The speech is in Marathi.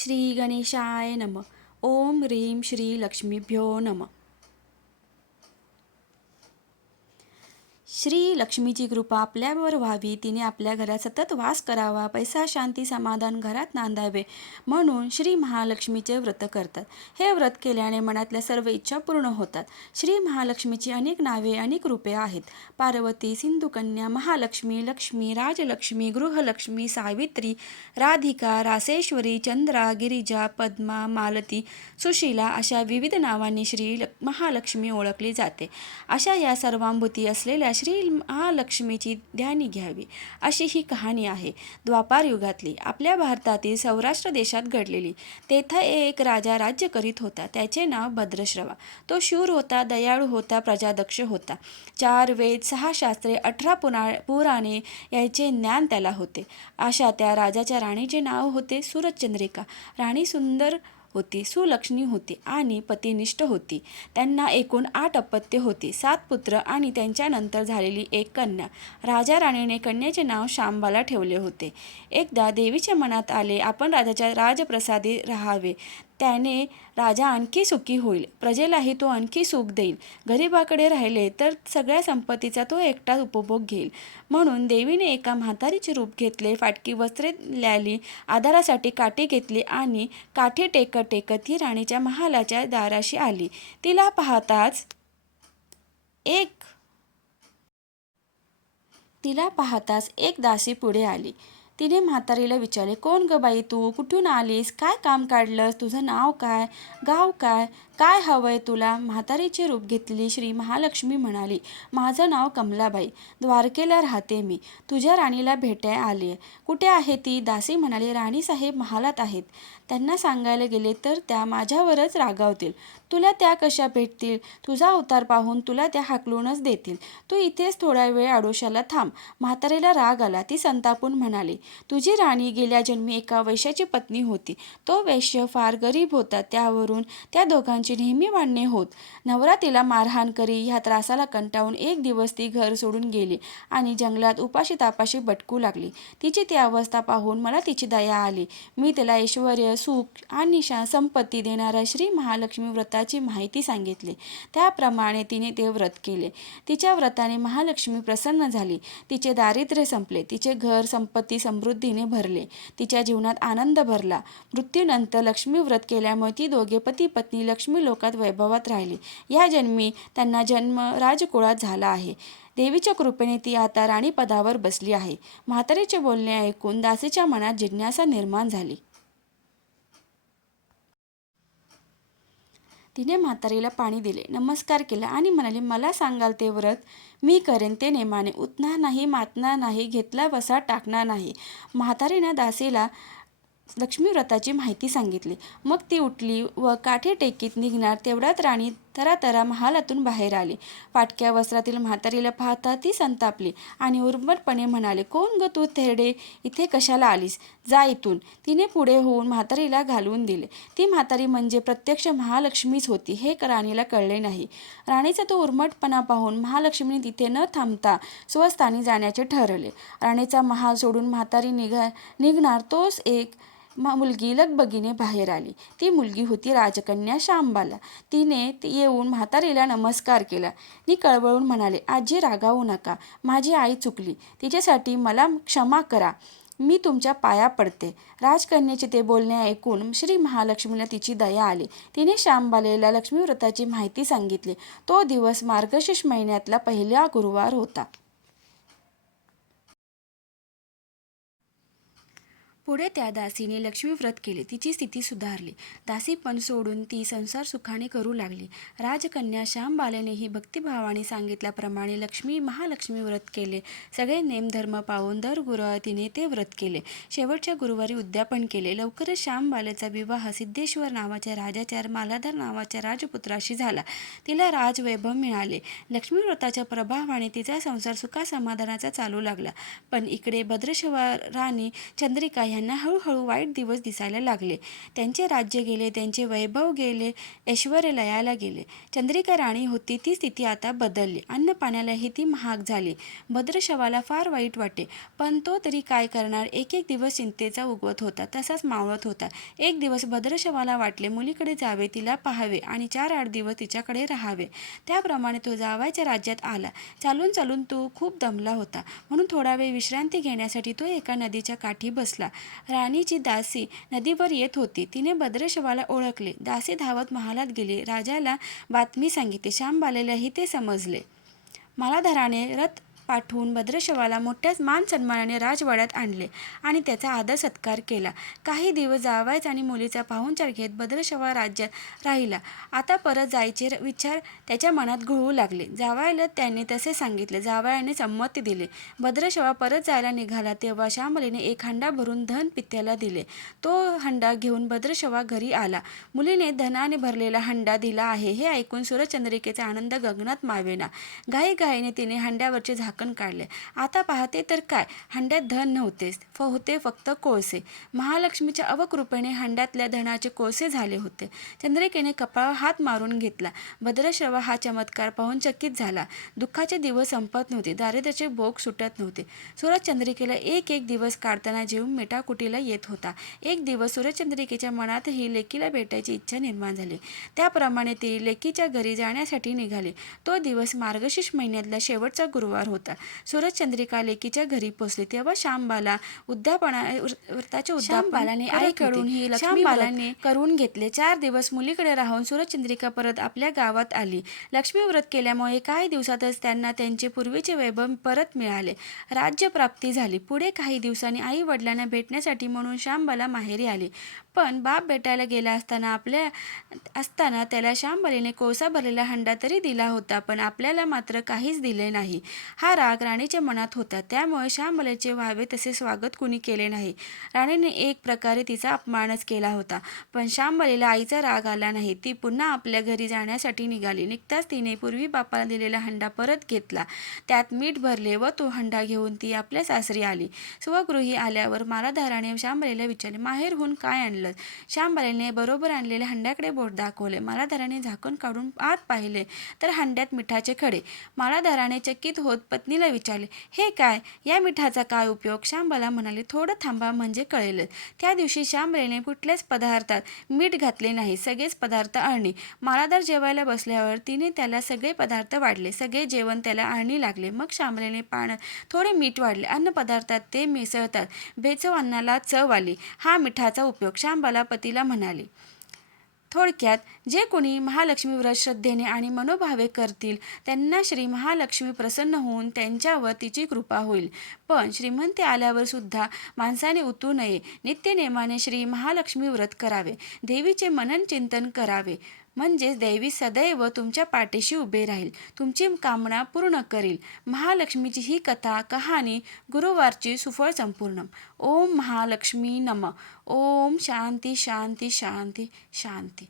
श्री गणेशाय नमः. ओम ह्रीं श्री लक्ष्मीभ्यो नमः. श्री लक्ष्मीची कृपा आपल्यावर व्हावी, तिने आपल्या घरात सतत वास करावा, पैसा शांती समाधान घरात नांदावे म्हणून श्री महालक्ष्मीचे व्रत करतात. हे व्रत केल्याने मनातल्या सर्व इच्छा पूर्ण होतात. श्री महालक्ष्मीची अनेक नावे अनेक रूपे आहेत. पार्वती, सिंधुकन्या, महालक्ष्मी, लक्ष्मी, राजलक्ष्मी, गृहलक्ष्मी, सावित्री, राधिका, रासेश्वरी, चंद्रा, गिरिजा, पद्मा, मालती, सुशीला अशा विविध नावांनी श्री महालक्ष्मी ओळखली जाते. अशा या सर्वांभूती असलेल्या श्री महालक्ष्मीची ध्यानी घ्यावी अशी ही कहाणी आहे. द्वापार युगातली, आपल्या भारतातील सौराष्ट्र देशात घडलेली. तेथे एक राजा राज्य करीत होता. त्याचे नाव भद्रश्रवा. तो शूर होता, दयाळू होता, प्रजादक्ष होता. 4 वेद, 6 शास्त्रे, 18 पुराणे याचे ज्ञान त्याला होते. अशा त्या राजाच्या राणीचे नाव होते सूरजचंद्रिका. राणी सुंदर होती, सुलक्षणी होती आणि पतिनिष्ठ होती. त्यांना एकूण 8 अपत्ये होती, 7 पुत्र आणि त्यांच्यानंतर झालेली एक कन्या. राजा राणीने कन्याचे नाव शांबाला ठेवले होते. एकदा देवीच्या मनात आले आपण राजाच्या राजप्रसादी राहावे. त्याने राजा आणखी सुखी होईल, प्रजेलाही तो आणखी सुख देईल. गरिबाकडे राहिले तर सगळ्या संपत्तीचा तो एकटाच उपभोग घेईल. म्हणून देवीने एका म्हातारीचे रूप घेतले, फाटकी वस्त्रे ल्याली, आधारासाठी काठी घेतली आणि काठी टेकत टेकत ती राणीच्या महालाच्या दाराशी आली. तिला पाहताच एक दासी पुढे आली. तिने म्हातारीला विचारले, कोण ग बाई तू? कुठून आलीस? काय काम काढलंस? तुझं नाव काय? गाव काय? काय हवंय तुला? म्हातारीचे रूप घेतलेली श्री महालक्ष्मी म्हणाली, माझं नाव कमलाबाई, द्वारकेला राहते मी. तुझ्या राणीला भेटाय आली. कुठे आहे ती? दासी म्हणाली, राणीसाहेब महालात आहेत. त्यांना सांगायला गेले तर त्या माझ्यावरच रागावतील. तुला त्या कशा भेटतील? तुझा अवतार पाहून तुला त्या हाकलूनच देतील. तू इथेच थोडा वेळ आडोशाला थांब. म्हातारीला राग आला. ती संतापून म्हणाली, तुझी राणी गेल्या जन्मी एका वैश्याची पत्नी होती. तो वैश्य फार गरीब होता. त्यावरून त्या दोघांची नेहमी भांडणे होत. नवरा तिला मारहाण करी. ह्या त्रासाला कंटाळून एक दिवस ती घर सोडून गेली आणि जंगलात उपाशी तापाशी भटकू लागली. तिची ती अवस्था पाहून मला तिची दया आली. मी तिला ऐश्वर्य, सुख आणि संपत्ती देणाऱ्या श्री महालक्ष्मी व्रताची माहिती सांगितली. त्याप्रमाणे तिने ते व्रत केले. तिच्या व्रताने महालक्ष्मी प्रसन्न झाली. तिचे दारिद्र्य संपले. तिचे घर संपत्ती समृद्धीने भरले. तिच्या जीवनात आनंद भरला. मृत्यूनंतर लक्ष्मी व्रत केल्यामुळे ती दोघे पती पत्नी लक्ष्मी लोकात वैभवात राहिली. या जन्मी त्यांना जन्म राजकुळात झाला आहे. देवीच्या कृपेने ती आता राणीपदावर बसली आहे. म्हातारीचे बोलणे ऐकून दासीच्या मनात जिज्ञासा निर्माण झाली. तिने म्हातारीला पाणी दिले, नमस्कार केला आणि म्हणाली, मला सांगाल ते व्रत मी करेन ते नेमाने. उठणार नाही, मातणार नाही, घेतला वसा टाकणार नाही. म्हातारीनं दासीला लक्ष्मी व्रताची माहिती सांगितली. मग ती उठली व काठी टेकीत निघणार तेवढ्यात राणी तरातरा महालातून बाहेर आली. फाटक्या वस्त्रातील म्हातारीला पाहता ती संतापली आणि उर्मटपणे म्हणाले, कोण ग तू थेरडे? इथे कशाला आलीस? जा इथून. तिने पुढे होऊन म्हातारीला घालवून दिले. ती म्हातारी म्हणजे प्रत्यक्ष महालक्ष्मीच होती हे राणीला कळले नाही. राणीचा तो उर्मटपणा पाहून महालक्ष्मीने तिथे न थांबता स्वस्थानी जाण्याचे ठरवले. राणीचा महाल सोडून म्हातारी निघणार तोच एक मुलगी लगबगीने बाहेर आली. ती मुलगी होती राजकन्या शांबाला. तिने येऊन म्हातारीला नमस्कार केला. ती कळवळून म्हणाले, आजी रागावू नका. माझी आई चुकली. तिच्यासाठी मला क्षमा करा. मी तुमच्या पाया पडते. राजकन्याचे ते बोलणे ऐकून श्री महालक्ष्मीला तिची दया आली. तिने शांबालेला लक्ष्मी व्रताची माहिती सांगितली. तो दिवस मार्गशीर्ष महिन्यातला पहिला गुरुवार होता. पुढे त्या दासीने लक्ष्मी व्रत केले. तिची स्थिती सुधारली. दासीपण सोडून ती संसार सुखाने करू लागली. राजकन्या शांबालेनेही भक्तिभावाने सांगितल्याप्रमाणे महालक्ष्मी व्रत केले. सगळे नेमधर्म पाळून दर गुरुवारी तिने ते व्रत केले. शेवटच्या गुरुवारी उद्यापन केले. लवकरच शांबालेचा विवाह सिद्धेश्वर नावाच्या राजाच्या मालाधार नावाच्या राजपुत्राशी झाला. तिला राजवैभव मिळाले. लक्ष्मी व्रताच्या प्रभावाने तिचा संसार सुखासमाधानाचा चालू लागला. पण इकडे भद्रश्रवा राणी चंद्रिका त्यांना हळूहळू वाईट दिवस दिसायला लागले. त्यांचे राज्य गेले, त्यांचे वैभव गेले, ऐश्वर्य लयाला गेले. चंद्रिका राणी होती ती स्थिती आता बदलली. अन्न पाण्यालाही ती महाग झाली. भद्रशवाला फार वाईट वाटे, पण तो तरी काय करणार. एक एक दिवस चिंतेचा उगवत होता, तसाच मावळत होता. एक दिवस भद्रशवाला वाटले मुलीकडे जावे, तिला पाहावे आणि 4-8 दिवस तिच्याकडे राहावे. त्याप्रमाणे तो जावयाच्या राज्यात आला. चालून चालून तो खूप दमला होता, म्हणून थोडा वेळ विश्रांती घेण्यासाठी तो एका नदीच्या काठी बसला. राणीची दासी नदीवर येत होती. तिने भद्रशवाला ओळखले. दासी धावत महालात गेली. राजाला बातमी सांगितली. श्यामबाईलाही ते समजले. मालाधाराने रथ पाठवून भद्रशवाला मोठ्या मान सन्मानाने राजवाड्यात आणले आणि त्याचा आदर सत्कार केला. काही दिवस जावयाचा आणि मुलीचा पाहुणचार घेत भद्रशवाला राज्यात राहिला. आता परत जायचे विचार त्याच्या मनात घोळू लागले. जावयाला त्याने तसे सांगितले. जावयाने संमती दिली. भद्रशवाला परत जायला निघाला तेव्हा श्यामलीने एक हंडा भरून धन पित्याला दिले. तो हंडा घेऊन भद्रशवाला घरी आला. मुलीने धनाने भरलेला हंडा दिला आहे हे ऐकून सूरचंद्रिकेचा आनंद गगनात मावेना. घाईघाईने तिने हंड्यावरचे झाकण काढले. आता पाहते तर काय, हंड्यात धन नव्हतेच, होते फक्त कोळसे. महालक्ष्मीच्या अवकृपेने हंड्यातल्या धनाचे कोळसे झाले होते. चंद्रिकेने कपाळावर हात मारून घेतला. भद्रशवाला हा चमत्कार पाहून चकित झाला. दुःखाचे दिवस संपत नव्हते, दारिद्र्याचे भोग सुटत नव्हते. सूरचंद्रिकेला एक एक दिवस काढताना जीव मेटाकुटीला येत होता. एक दिवस सूरचंद्रिकेच्या मनातही लेकीला भेटायची इच्छा निर्माण झाली. त्याप्रमाणे ती लेकीच्या घरी जाण्यासाठी निघाली. तो दिवस मार्गशीर्ष महिन्यातला शेवटचा गुरुवार होता. सूरचंद्रिका लेकीच्या घरी पोचली तेव्हा श्यामबाला व्रताचे उद्यापन आईकडून ही लक्ष्मीबालाने करून घेतले. 4 दिवस मुलीकडे राहून सूरचंद्रिका परत आपल्या गावात आली. लक्ष्मी व्रत केल्यामुळे काही दिवसातच त्यांना त्यांचे पूर्वीचे वैभव परत मिळाले. राज्यप्राप्ती झाली. पुढे काही दिवसांनी आई वडिलांना भेटण्यासाठी म्हणून श्यामबाला माहेरी आली. पण बाप भेटायला गेला असताना त्याला श्यामबाईने कोळसा भरलेला हंडा तरी दिला होता, पण आपल्याला मात्र काहीच दिले नाही. हा राग राणीच्या मनात होता. त्यामुळे श्यामबाईचे व्हावे तसे स्वागत कुणी केले नाही. राणीने एक प्रकारे तिचा अपमानच केला होता. पण श्यामबाईला आईचा राग आला नाही. ती पुन्हा आपल्या घरी जाण्यासाठी निघाली. निघताच तिने पूर्वी बापाला दिलेला हंडा परत घेतला. त्यात मीठ भरले व तो हंडा घेऊन ती आपल्या सासरी आली. स्वगृही आल्यावर मालाधाराने श्यामबाईला विचारले, माहेरहून काय आणलं? श्यामबाईने बरोबर आणलेल्या हंड्याकडे बोट दाखवले. मालाधाराने झाकण काढून आत पाहिले तर हंड्यात मिठाचे खडे. मालाधाराने चकित होत पत्नीला विचारले, हे काय? या मिठाचा काय उपयोग? श्यामबाला म्हणाली, थोडं थांबा म्हणजे कळेलच. त्या दिवशी श्यामबाईने कुठल्याच पदार्थात मीठ घातले नाही. सगळेच पदार्थ अळणी. मालाधार जेवायला बसल्यावर तिने त्याला सगळे पदार्थ वाढले. सगळे जेवण त्याला अळणी लागले. मग श्यामबाईने पाण्यात थोडे मीठ वाढले. अन्न पदार्थात ते मिसळतात. बेचव अन्नाला चव आली. हा मिठाचा उपयोग. श्यामबाला पतीला म्हणाली. थोडक्यात, जे कोणी महालक्ष्मी व्रत श्रद्धेने आणि मनोभावे करतील त्यांना श्री महालक्ष्मी प्रसन्न होऊन त्यांच्यावर तिची कृपा होईल. पण श्रीमंती आल्यावर सुद्धा माणसाने उतू नये. नित्यनेमाने श्री महालक्ष्मी व्रत करावे. देवीचे मनन चिंतन करावे. म्हणजेच देवी सदैव तुमच्या पाठीशी उभे राहील, तुमची कामना पूर्ण करील. महालक्ष्मीची ही कथा कहाणी गुरुवारची सुफळ संपूर्ण. ओम महालक्ष्मी नमः. ओम शांती शांती शांती शांती.